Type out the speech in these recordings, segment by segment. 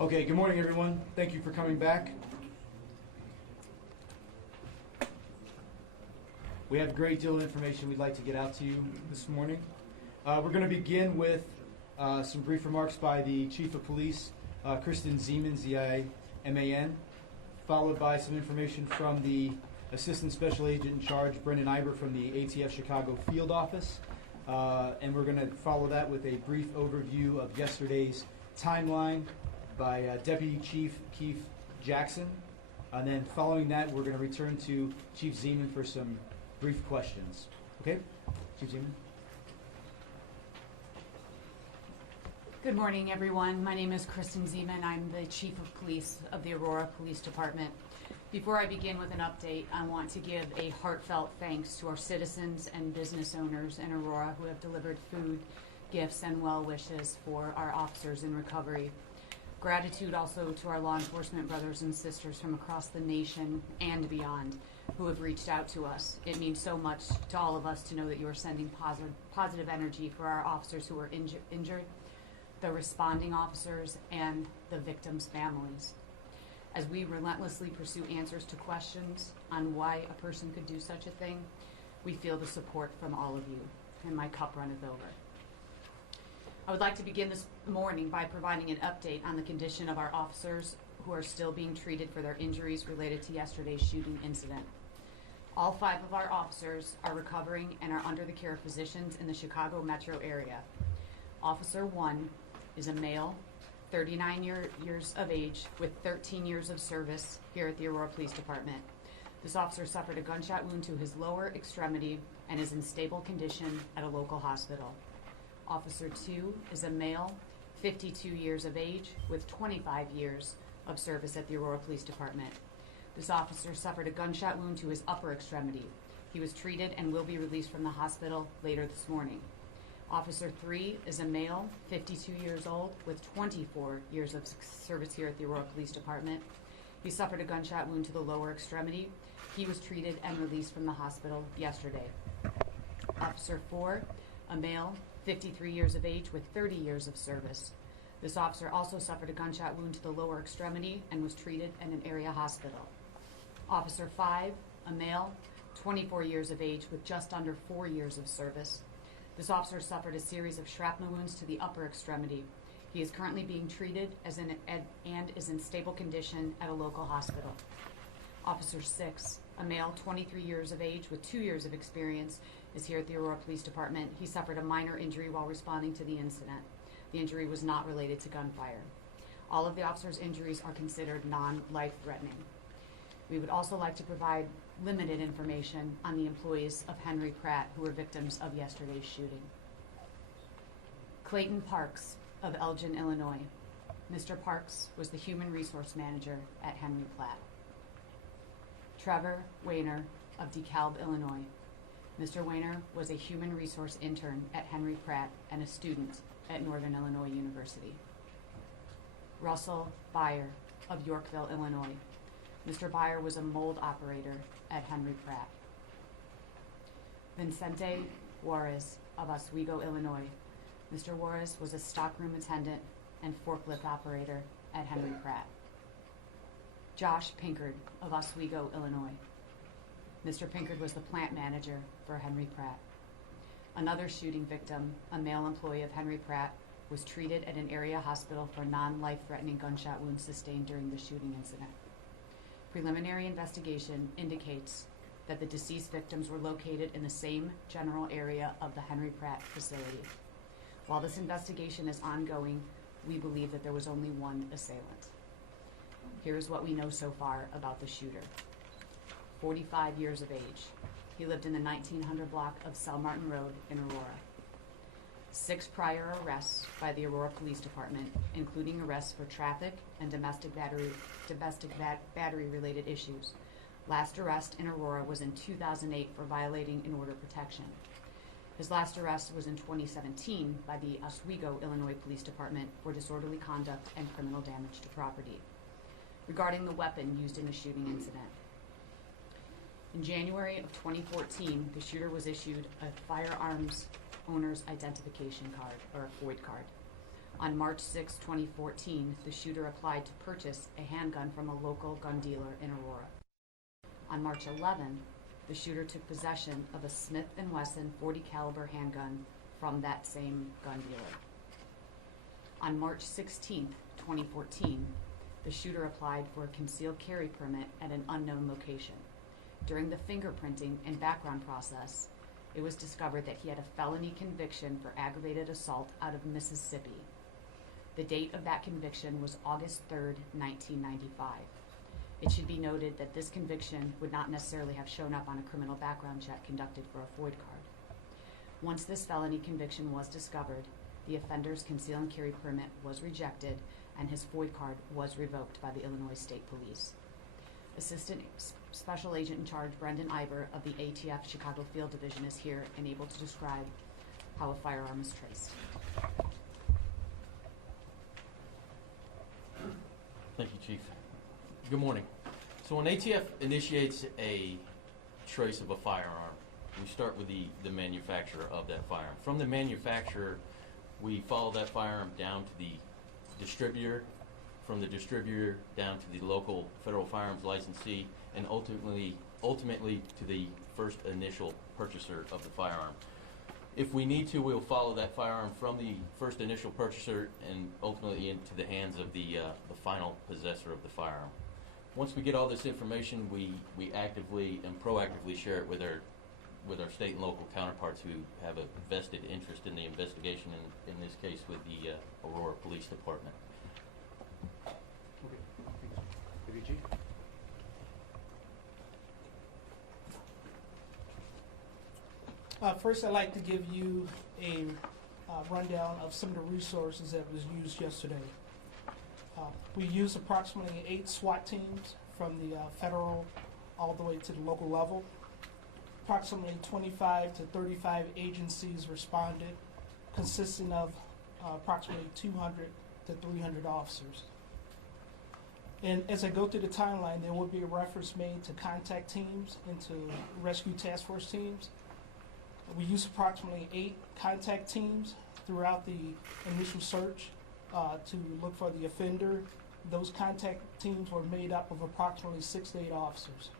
Okay, good morning, everyone. Thank you for coming back. We have a great deal of information we'd like to get out to you this morning. We're going to begin with some brief remarks by the Chief of Police, Kristen Zeman, Z-I-M-A-N, followed by some information from the Assistant Special Agent in Charge, Brendan Iber, from the ATF Chicago Field Office. And we're going to follow that with a brief overview of yesterday's timeline by Deputy Chief Keith Jackson. And then following that, we're going to return to Chief Zeman for some brief questions. Okay? Chief Zeman? Good morning, everyone. My name is Kristen Zeman. I'm the Chief of Police of the Aurora Police Department. Before I begin with an update, I want to give a heartfelt thanks to our citizens and business owners in Aurora who have delivered food, gifts, and well wishes for our officers in recovery. Gratitude also to our law enforcement brothers and sisters from across the nation and beyond who have reached out to us. It means so much to all of us to know that you are sending positive energy for our officers who are injured, the responding officers, and the victims' families. As we relentlessly pursue answers to questions on why a person could do such a thing, we feel the support from all of you, and my cup runneth over. I would like to begin this morning by providing an update on the condition of our officers who are still being treated for their injuries related to yesterday's shooting incident. All 5 of our officers are recovering and are under the care of physicians in the Chicago metro area. Officer 1 is a male, 39 years of age, with 13 years of service here at the Aurora Police Department. This officer suffered a gunshot wound to his lower extremity and is in stable condition at a local hospital. Officer 2 is a male, 52 years of age, with 25 years of service at the Aurora Police Department. This officer suffered a gunshot wound to his upper extremity. He was treated and will be released from the hospital later this morning. Officer 3 is a male, 52 years old, with 24 years of service here at the Aurora Police Department. He suffered a gunshot wound to the lower extremity. He was treated and released from the hospital yesterday. Officer 4, a male, 53 years of age, with 30 years of service. This officer also suffered a gunshot wound to the lower extremity and was treated in an area hospital. Officer 5, a male, 24 years of age, with just under 4 years of service. This officer suffered a series of shrapnel wounds to the upper extremity. He is currently being treated and is in stable condition at a local hospital. Officer 6, a male, 23 years of age, with 2 years of experience, is here at the Aurora Police Department. He suffered a minor injury while responding to the incident. The injury was not related to gunfire. All of the officer's injuries are considered non-life-threatening. We would also like to provide limited information on the employees of Henry Pratt who were victims of yesterday's shooting. Clayton Parks of Elgin, Illinois. Mr. Parks was the human resource manager at Henry Pratt. Trevor Wayner of DeKalb, Illinois. Mr. Wayner was a human resource intern at Henry Pratt and a student at Northern Illinois University. Russell Byer of Yorkville, Illinois. Mr. Byer was a mold operator at Henry Pratt. Vicente Juarez of Oswego, Illinois. Mr. Juarez was a stockroom attendant and forklift operator at Henry Pratt. Josh Pinkard of Oswego, Illinois. Mr. Pinkard was the plant manager for Henry Pratt. Another shooting victim, a male employee of Henry Pratt, was treated at an area hospital for non-life-threatening gunshot wounds sustained during the shooting incident. Preliminary investigation indicates that the deceased victims were located in the same general area of the Henry Pratt facility. While this investigation is ongoing, we believe that there was only one assailant. Here is what we know so far about the shooter. 45 years of age. He lived in the 1900 block of Sel Martin Road in Aurora. 6 prior arrests by the Aurora Police Department, including arrests for traffic and domestic battery-related issues. Last arrest in Aurora was in 2008 for violating an order of protection. His last arrest was in 2017 by the Oswego, Illinois Police Department for disorderly conduct and criminal damage to property. Regarding the weapon used in the shooting incident. In January of 2014, the shooter was issued a firearms owner's identification card, or a FOID card. On March 6, 2014, the shooter applied to purchase a handgun from a local gun dealer in Aurora. On March 11, the shooter took possession of a Smith & Wesson .40 caliber handgun from that same gun dealer. On March 16, 2014, the shooter applied for a concealed carry permit at an unknown location. During the fingerprinting and background process, it was discovered that he had a felony conviction for aggravated assault out of Mississippi. The date of that conviction was August 3, 1995. It should be noted that this conviction would not necessarily have shown up on a criminal background check conducted for a FOID card. Once this felony conviction was discovered, the offender's conceal and carry permit was rejected and his FOID card was revoked by the Illinois State Police. Assistant Special Agent in Charge Brendan Iber of the ATF Chicago Field Division is here and able to describe how a firearm is traced. Thank you, Chief. Good morning. So when ATF initiates a trace of a firearm, we start with the manufacturer of that firearm. From the manufacturer, we follow that firearm down to the distributor, from the distributor down to the local federal firearms licensee, and ultimately to the first initial purchaser of the firearm. If we need to, we'll follow that firearm from the first initial purchaser and ultimately into the hands of the final possessor of the firearm. Once we get all this information, we actively and proactively share it with our state and local counterparts who have a vested interest in the investigation, in this case with the Aurora Police Department. Okay, thank you. Chief. First, I'd like to give you a rundown of some of the resources that was used yesterday. We used approximately 8 SWAT teams from the federal all the way to the local level. Approximately 25 to 35 agencies responded, consisting of approximately 200 to 300 officers. And as I go through the timeline, there will be a reference made to contact teams and to rescue task force teams. We used approximately 8 contact teams throughout the initial search to look for the offender. Those contact teams were made up of approximately 6 to 8 officers.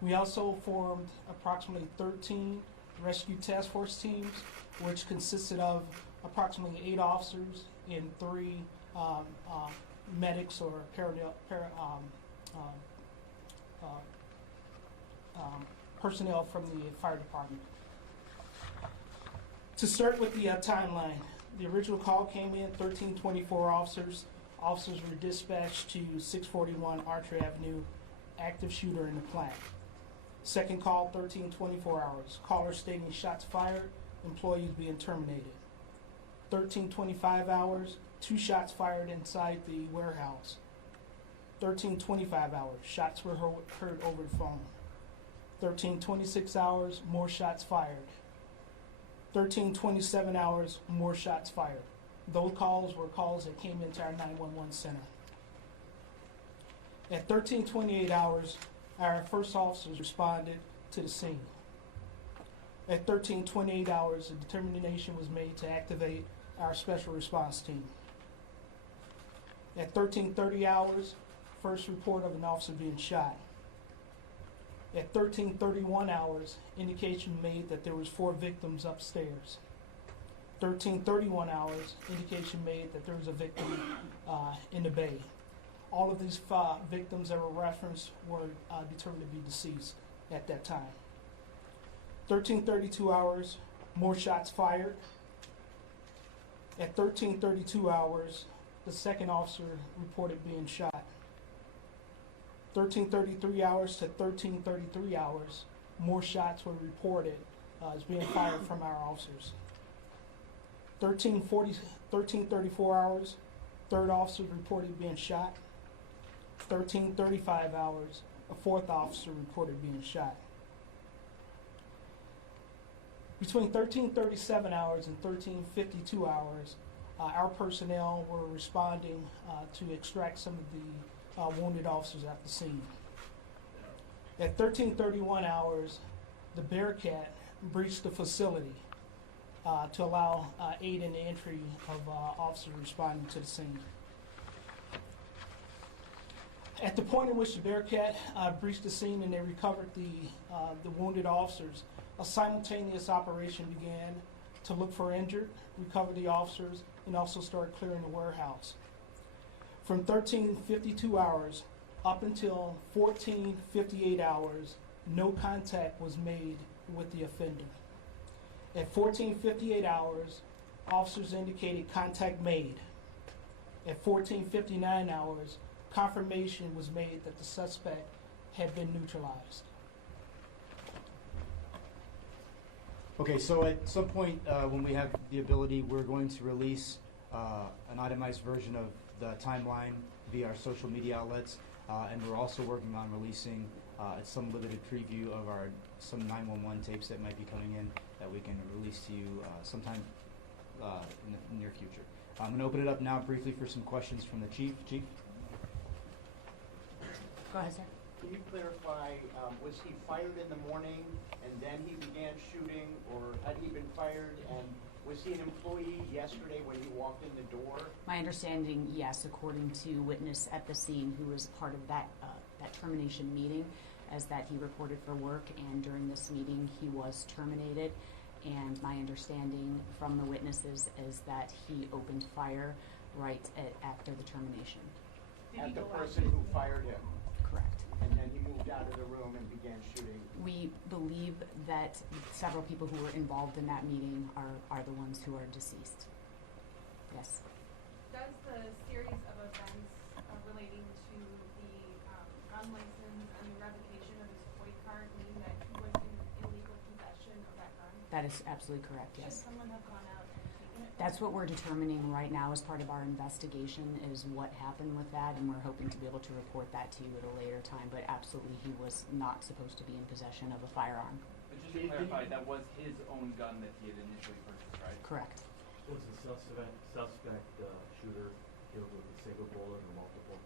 We also formed approximately 13 rescue task force teams, which consisted of approximately 8 officers and 3 medics or personnel from the fire department. To start with the timeline, the original call came in, 1324 officers. Officers were dispatched to 641 Archer Avenue, active shooter in the plant. Second call, 1324 hours. Caller stating shots fired, employees being terminated. 1325 hours, 2 shots fired inside the warehouse. 1325 hours, shots were heard over the phone. 1326 hours, more shots fired. 1327 hours, more shots fired. Those calls were calls that came into our 911 center. At 1328 hours, our first officers responded to the scene. At 1328 hours, a determination was made to activate our special response team. At 1330 hours, first report of an officer being shot. At 1331 hours, indication made that there was 4 victims upstairs. 1331 hours, indication made that there was a victim in the bay. All of these 5 victims that were referenced were determined to be deceased at that time. 1332 hours, more shots fired. At 1332 hours, the second officer reported being shot. 1333 hours to 1333 hours, more shots were reported as being fired from our officers. 1334 hours, third officer reported being shot. 1335 hours, a fourth officer reported being shot. Between 1337 hours and 1352 hours, our personnel were responding to extract some of the wounded officers at the scene. At 1331 hours, the Bearcat breached the facility. to allow aid in the entry of officers responding to the scene. At the point in which the Bearcat breached the scene and they recovered the wounded officers, a simultaneous operation began to look for injured, recover the officers, and also start clearing the warehouse. From 13:52 hours up until 14:58 hours, no contact was made with the offender. At 14:58 hours, officers indicated contact made. At 14:59 hours, confirmation was made that the suspect had been neutralized. Okay, so at some point when we have the ability, we're going to release an itemized version of the timeline via our social media outlets, and we're also working on releasing some limited preview of some 911 tapes that might be coming in that we can release to you sometime in the near future. I'm going to open it up now briefly for some questions from the chief. Chief? Go ahead, sir. Can you clarify, was he fired in the morning and then he began shooting, or had he been fired, and was he an employee yesterday when he walked in the door? My understanding, yes, according to witness at the scene who was part of that termination meeting, as that he reported for work, and during this meeting he was terminated. And my understanding from the witnesses is that he opened fire right after the termination. At the person who fired him, Correct. and then he moved out of the room and began shooting? We believe that several people who were involved in that meeting are the ones who are deceased. Yes. Does the series of events relating to the gun license and the revocation of his FOID card mean that he was in illegal possession of that gun? That is absolutely correct, Should yes. someone have gone out and taken it? That's what we're determining right now as part of our investigation, is what happened with that, and we're hoping to be able to report that to you at a later time. But absolutely, he was not supposed to be in possession of a firearm. But just to clarify, that was his own gun that he had initially purchased, right? Correct. Was the suspect shooter killed with a single bullet or multiple?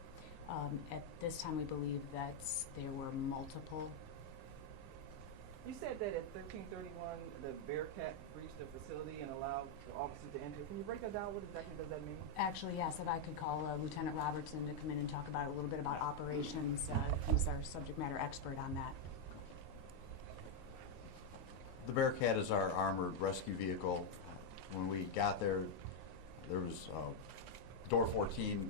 At this time, we believe that there were multiple. You said that at 13:31, the Bearcat breached the facility and allowed the officers to enter. Can you break that down? What exactly does that mean? Actually, yes, if I could call Lieutenant Robertson to come in and talk about a little bit about operations. He's our subject matter expert on that. The Bearcat is our armored rescue vehicle. When we got there, there was door 14,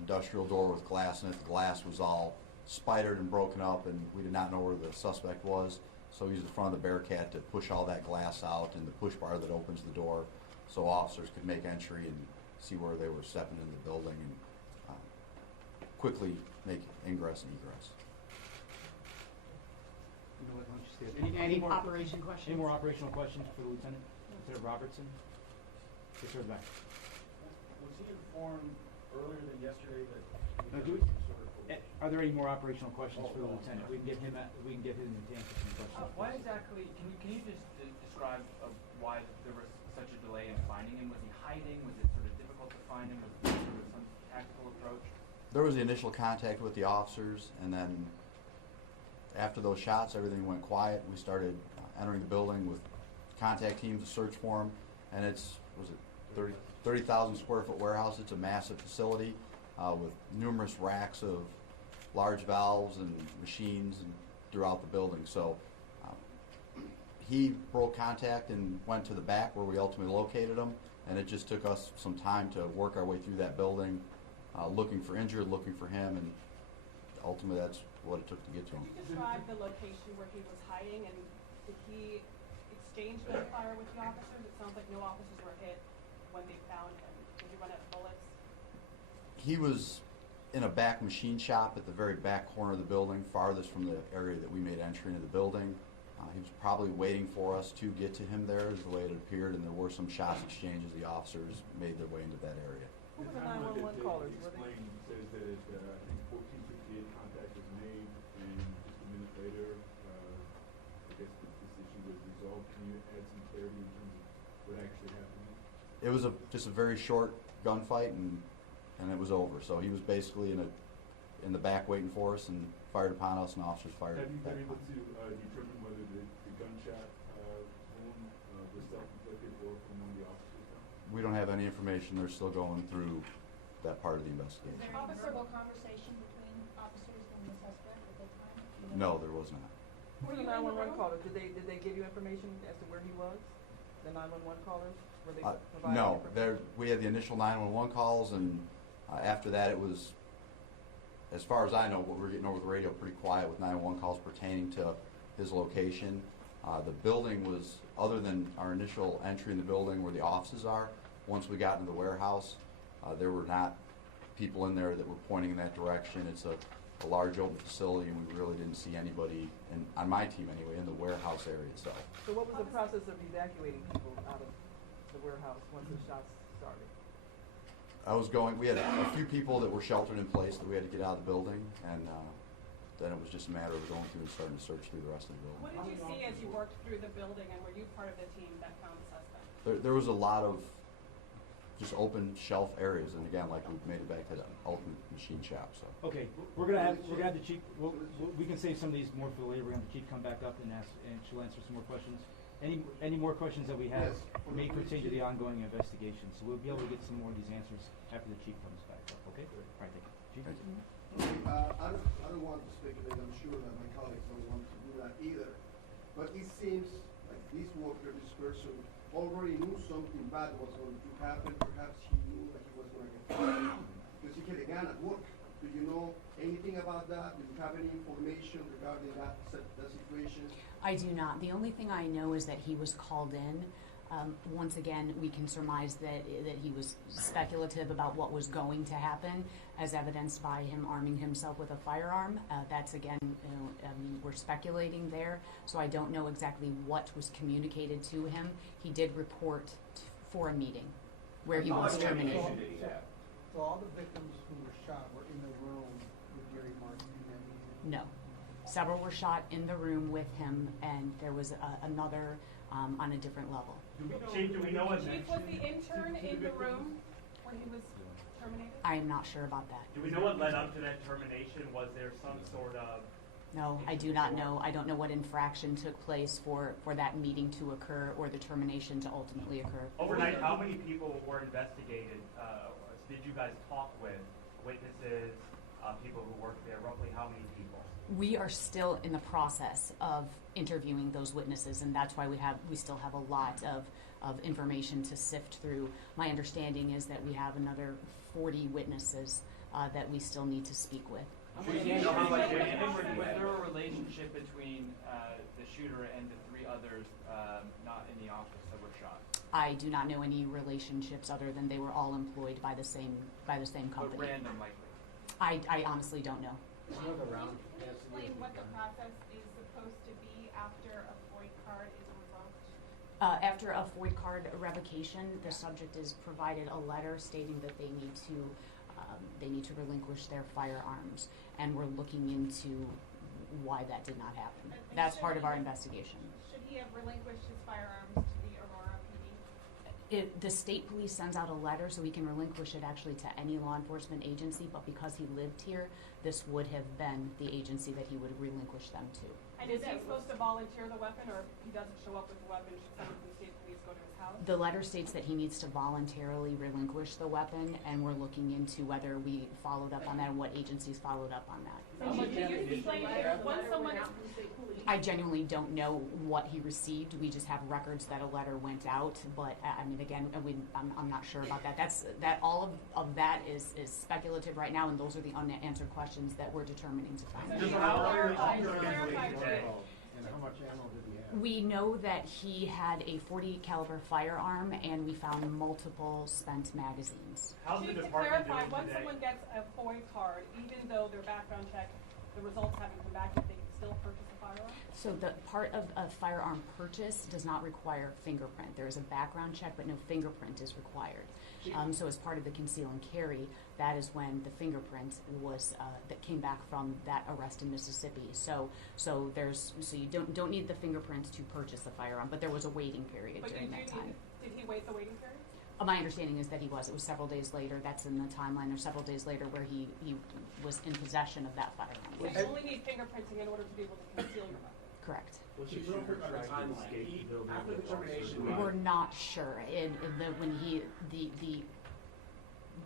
industrial door with glass in it. The glass was all spidered and broken up, and we did not know where the suspect was. So we used the front of the Bearcat to push all that glass out, and the push bar that opens the door so officers could make entry and see where they were stepping in the building and quickly make ingress and egress. You know what, why don't you stay up? Any more operation questions? Any more operational questions for the lieutenant? Lieutenant Robertson? Yes, sir, back. Was he informed earlier than yesterday that No, do we- Are there any more operational questions for the lieutenant? We can get him to answer some questions. why exactly, can you just describe why there was such a delay in finding him? Was he hiding? Was it sort of difficult to find him? Was there some tactical approach? There was the initial contact with the officers, and then after those shots, everything went quiet. We started entering the building with contact teams to search for him, and it's 30,000 square foot warehouse. It's a massive facility with numerous racks of large valves and machines throughout the building. So he broke contact and went to the back where we ultimately located him, and it just took us some time to work our way through that building, looking for injured, looking for him, and ultimately that's what it took to get to him. Could you describe the location where he was hiding, and did he exchange gunfire with the officers? It sounds like no officers were hit when they found him. Did you run out of bullets? He was in a back machine shop at the very back corner of the building, farthest from the area that we made entry into the building. He was probably waiting for us to get to him there, is the way it appeared, and there were some shots exchanged as the officers made their way into that area. Who were the 911 callers? Were they? Explain, says that I think 1458 contact was made, and just a minute later, I guess this issue was resolved. Can you add some clarity in terms of what actually happened? It was just a very short gunfight, and it was over. So he was basically in the back waiting for us and fired upon us, and officers fired Have you back been able upon us. to determine whether the gunshot wound was self-inflicted or we don't have any information. They're still going through that part of the Was investigation. there any verbal conversation between officers and the suspect at that time? Do you No, know? there was not. Who were the 911 callers? Did they give you information as to where he was? The 911 callers? Were they providing No, information? we had the initial 911 calls, and after that, it was, as far as I know, what we're getting over the radio, pretty quiet with 911 calls pertaining to his location. The building was, other than our initial entry in the building where the offices are, once we got into the warehouse, there were not people in there that were pointing in that direction. It's a large open facility, and we really didn't see anybody, on my team anyway, in the warehouse area itself. So what was the process of evacuating people out of the warehouse once the shots started? We had a few people that were sheltered in place that we had to get out of the building, and then it was just a matter of going through and starting to search through the rest of the building. What did you see as you worked through the building, and were you part of the team that found the suspect? There was a lot of just open shelf areas, and again, like we made it back to the ultimate machine shop. So Okay, we're gonna have the chief. We can save some of these more for later. We're gonna have the chief come back up and she'll answer some more questions. Any more questions that we have may pertain to the ongoing investigation. So we'll be able to get some more of these answers after the chief comes back up. Okay? All right, thank you. Chief? thank you. I don't want to speculate. I'm sure that my colleagues don't want to do that either. But it seems like this worker, this person, already knew something bad was going to happen. Perhaps he knew that he was going to get fired because he had a gun at work. Do you know anything about that? Do you have any information regarding that situation? I do not. The only thing I know is that he was called in. Once again, we can surmise that he was speculative about what was going to happen, as evidenced by him arming himself with a firearm. That's again, we're speculating there, so I don't know exactly what was communicated to him. He did report for a meeting where he was terminated. So all the victims who were shot were in the room with Gary Martin in that meeting? No. Several were shot in the room with him, and there was another on a different level. Chief, do we know what Chief, was the intern in the room when he was terminated? I am not sure about that. Do we know what led up to that termination? Was there some sort of... No, I do not know. I don't know what infraction took place for that meeting to occur or the termination to ultimately occur. Overnight, how many people were investigated? Did you guys talk with witnesses, people who worked there? Roughly how many people? We are still in the process of interviewing those witnesses, and that's why we still have a lot of information to sift through. My understanding is that we have another 40 witnesses that we still need to speak with. Was there a relationship between the shooter and the three others not in the office that were shot? I do not know any relationships other than they were all employed by the same company. But random, likely. I honestly don't know. Can you explain what the process is supposed to be after a FOID card is revoked? After a FOID card revocation, the subject is provided a letter stating that they need to relinquish their firearms, and we're looking into why that did not happen. That's part of our investigation. Should he have relinquished his firearms to the Aurora PD? The state police sends out a letter, so we can relinquish it actually to any law enforcement agency, but because he lived here, this would have been the agency that he would relinquish them to. And is he supposed to volunteer the weapon, or if he doesn't show up with the weapon, should someone from the state police go to his house? The letter states that he needs to voluntarily relinquish the weapon, and we're looking into whether we followed up on that and what agencies followed up on that. So can you explain here, when someone... I genuinely don't know what he received. We just have records that a letter went out, but I mean, again, I'm not sure about that. All of that is speculative right now, and those are the unanswered questions that we're determining to find. Just how And how much ammo did he have? We know that he had a .40 caliber firearm, and we found multiple spent magazines. How's the Chief, to department clarify, doing once today? someone gets a FOID card, even though their background check, the results haven't come back yet, they can still purchase a firearm? So the part of a firearm purchase does not require fingerprint. There is a background check, but no fingerprint is required. So as part of the conceal and carry, that is when the fingerprint was that came back from that arrest in Mississippi. So you don't need the fingerprints to purchase the firearm, but there was a waiting period But during that time. did he wait the waiting period? My understanding is that he was. It was several days later. That's in the timeline. There's several days later where he was in possession of that firearm. So you only need fingerprinting in order to be able to conceal your weapon? Correct. Well, Chief, real quick on the timeline. After the termination. We're not sure. When the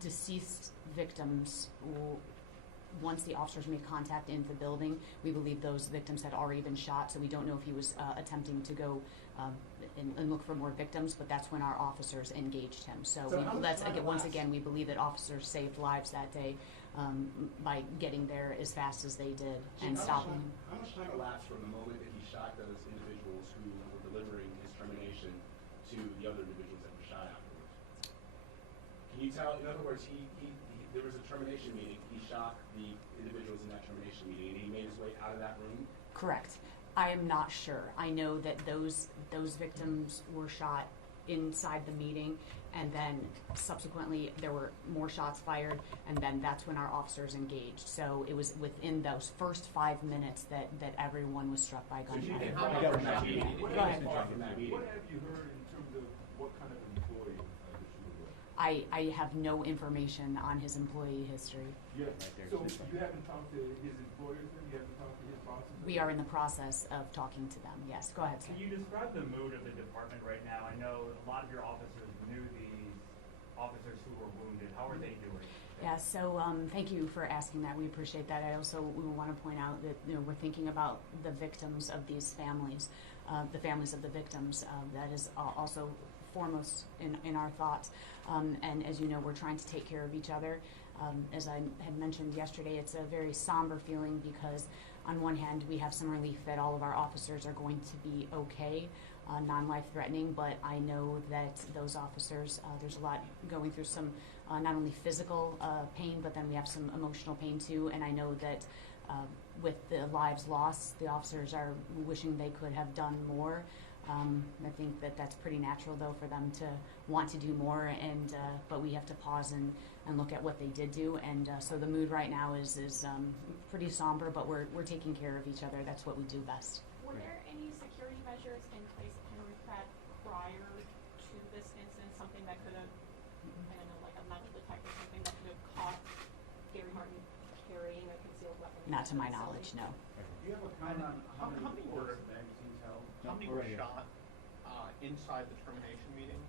deceased victims, once the officers made contact into the building, we believe those victims had already been shot, so we don't know if he was attempting to go and look for more victims, but that's when our officers engaged him. Once again, we believe that officers saved lives that day by getting there as fast as they did and stopping him. How much time elapsed from the moment that he shot those individuals who were delivering his termination to the other individuals that were shot afterwards? Can you tell, in other words, there was a termination meeting, he shot the individuals in that termination meeting, and he made his way out of that room? Correct. I am not sure. I know that those victims were shot inside the meeting, and then subsequently there were more shots fired, and then that's when our officers engaged. So it was within those first 5 minutes that everyone was struck by gunshot. What have you heard in terms of what kind of employee the shooter was? I have no information on his employee history. Yeah. So you haven't talked to his employers then? You haven't talked to his bosses? We are in the process of talking to them, yes. Go ahead, sir. Can you describe the mood of the department right now? I know a lot of your officers knew these officers who were wounded. How are they doing? Yeah, so thank you for asking that. We appreciate that. I also want to point out that we're thinking about the victims of these families, the families of the victims. That is also foremost in our thoughts. And as you know, we're trying to take care of each other. As I had mentioned yesterday, it's a very somber feeling because on one hand, we have some relief that all of our officers are going to be okay, non-life-threatening, but I know that those officers, there's a lot going through some not only physical pain, but then we have some emotional pain too, and I know that with the lives lost, the officers are wishing they could have done more. I think that that's pretty natural, though, for them to want to do more, and but we have to pause and look at what they did do, and so the mood right now is pretty somber, but we're taking care of each other. That's what we do best. Were there any security measures in place at Henry Pratt prior to this incident, something that could have, I don't know, like a metal detector, something that could have caught Gary Martin carrying a concealed weapon? Not to my knowledge, no. Do you have a comment on how many bullets the magazines held? How many were shot inside the termination meeting?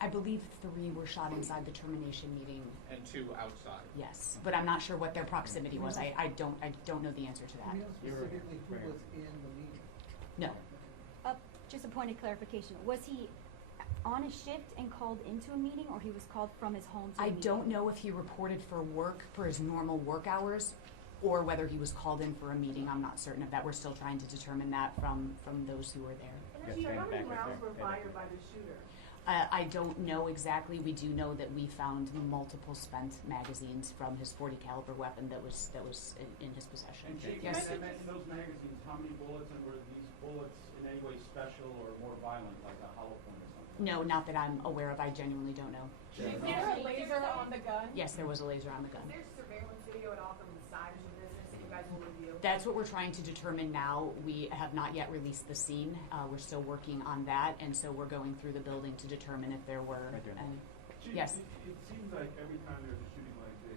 I believe 3 were shot inside the termination meeting. And 2 outside? Yes, but I'm not sure what their proximity was. I don't know the answer to that. Do you know specifically who was in the meeting? No. Just a point of clarification. Was he on a shift and called into a meeting, or he was called from his home to a I meeting? don't know if he reported for work for his normal work hours or whether he was called in for a meeting. I'm not certain of that. We're still trying to determine that from those who were there. How many rounds were fired by the shooter? I don't know exactly. We do know that we found multiple spent magazines from his .40 caliber weapon that was in his possession. And Chief, yes. in those magazines, how many bullets, and were these bullets in any way special or more violent, like a hollow point or something? No, not that I'm aware of. I genuinely don't know. Is there a laser on the gun? Yes, there was a laser on the gun. Is there surveillance video at all from the side of the business that you guys will review? That's what we're trying to determine now. We have not yet released the scene. We're still working on that, and so we're going through the building to determine if there were any. Chief, Yes. It seems like every time there's a shooting like this,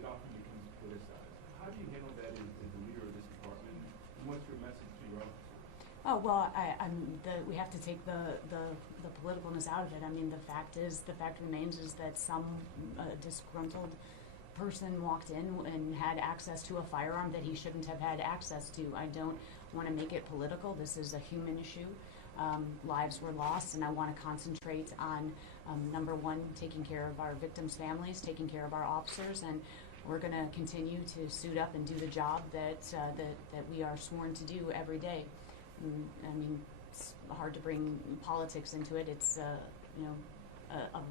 it often becomes politicized. How do you handle that as the leader of this department? And what's your message to your officers? Oh well, we have to take the politicalness out of it. I mean, the fact remains is that some disgruntled person walked in and had access to a firearm that he shouldn't have had access to. I don't want to make it political. This is a human issue. Lives were lost, and I want to concentrate on number one, taking care of our victims' families, taking care of our officers, and we're going to continue to suit up and do the job that we are sworn to do every day. I mean, it's hard to bring politics into it. It's a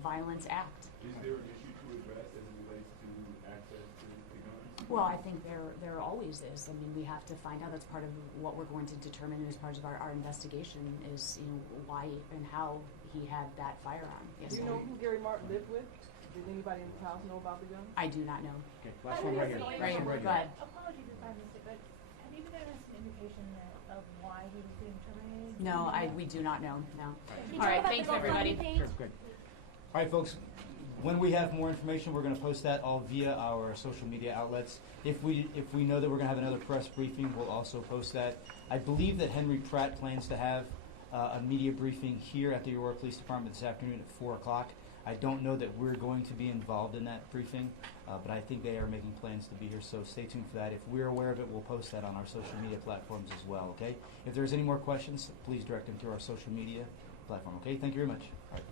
violent act. Is there an issue to address as it relates to access to guns? Well, I think there always is. I mean, we have to find out. That's part of what we're going to determine as part of our investigation is why and how he had that firearm. Yes. Do you know who Gary Martin lived with? Did anybody in the house know about the gun? I do not know. Okay, last one right here. Right here. Go ahead. Apologies if I missed it, but have you given us an indication of why he was being terminated? No, we do not know. No. Can you All talk right. about Thanks, the GoFundMe everybody. page? Sure, good. All right, folks. when we have more information, we're going to post that all via our social media outlets. If we know that we're going to have another press briefing, we'll also post that. I believe that Henry Pratt plans to have a media briefing here at the Aurora Police Department this afternoon at 4 o'clock. I don't know that we're going to be involved in that briefing, but I think they are making plans to be here, so stay tuned for that. If we're aware of it, we'll post that on our social media platforms as well, okay? If there's any more questions, please direct them to our social media platform, okay? Thank you very much. All right.